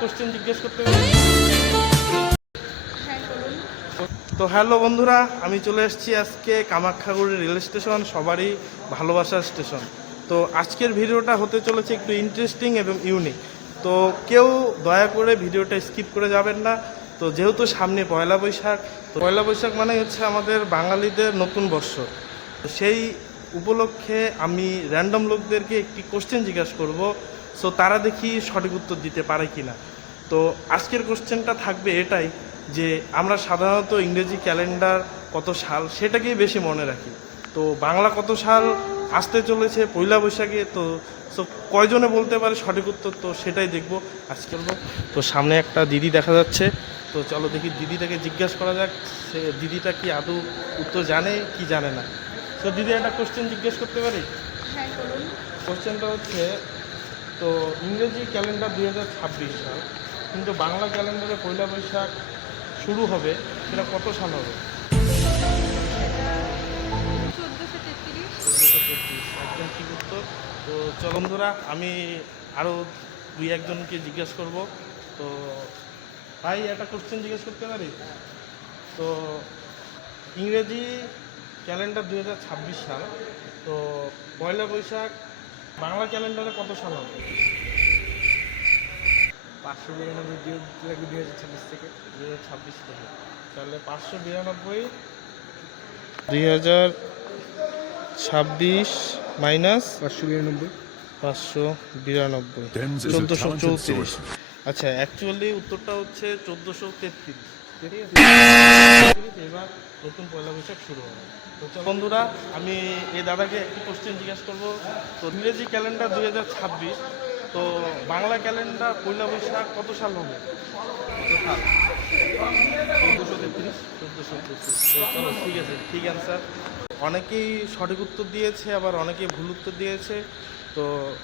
Question জিজ্ঞেস করতে পারি? তো হ্যালো বন্ধুরা, আমি চলে এসেছি আজকে কামাখ্যাগুড়ি রেল স্টেশন, সবারই ভালোবাসার স্টেশন। তো আজকের ভিডিওটা হতে চলেছে একটু ইন্টারেস্টিং এবং ইউনিক। তো কেউ দয়া করে ভিডিওটা স্কিপ করে যাবেন না। তো যেহেতু সামনে পয়লা বৈশাখ, তো পয়লা বৈশাখ মানে হচ্ছে আমাদের বাঙালিদের নতুন বর্ষ। তো সেই উপলক্ষে আমি র্যান্ডম লোকদেরকে একটি কোশ্চেন জিজ্ঞাসা করব, সো তারা দেখি সঠিক উত্তর দিতে পারে কি না। তো আজকের কোশ্চেনটা থাকবে এটাই যে আমরা সাধারণত ইংরেজি ক্যালেন্ডার কত সাল সেটাকেই বেশি মনে রাখি। তো বাংলা কত সাল আসতে চলেছে পয়লা বৈশাখে, তো সো কয়জনে বলতে পারে সঠিক উত্তর, তো সেটাই দেখব আজকে। তো সামনে একটা দিদি দেখা যাচ্ছে, তো চলো দেখি দিদিটাকে জিজ্ঞাসা করা যাক সে দিদিটা কি আদৌ উত্তর জানে কি জানে না। তো দিদি একটা কোশ্চেন জিজ্ঞেস করতে পারি? হ্যাঁ বলুন। কোশ্চেনটা হচ্ছে, তো ইংরেজি ক্যালেন্ডার 2026 সাল, কিন্তু বাংলা ক্যালেন্ডারে পয়লা বৈশাখ শুরু হবে, সেটা কত সাল হবে? 1433। 1433, একদম ঠিক উত্তর। তো চলো বন্ধুরা, আমি আরও দুই একজনকে জিজ্ঞেস করব। তো ভাই একটা কোশ্চেন জিজ্ঞেস করতে পারি? তো ইংরেজি ক্যালেন্ডার 2026 সাল, তো পয়লা বৈশাখ বাংলা ক্যালেন্ডারে কত সাল হবে? 592 লাগবে 2026 থেকে। 2026 থেকে, তাহলে 592 2026 minus 592 592 Thames is a talented 1434। source. আচ্ছা, অ্যাকচুয়ালি উত্তরটা হচ্ছে 1433। ঠিক আছে, এবার নতুন পয়লা বৈশাখ শুরু হবে। তো চলো বন্ধুরা, আমি এই দাদাকে একটি কোশ্চেন জিজ্ঞাসা করবো। তো ইংরেজি ক্যালেন্ডার 2026, তো বাংলা ক্যালেন্ডার পয়লা বৈশাখ কত সাল হবে? কত সাল? 1433। 1433। তো চলো ঠিক আছে, ঠিক অ্যান্সার। অনেকেই সঠিক উত্তর দিয়েছে, আবার অনেকেই ভুল উত্তর দিয়েছে। তো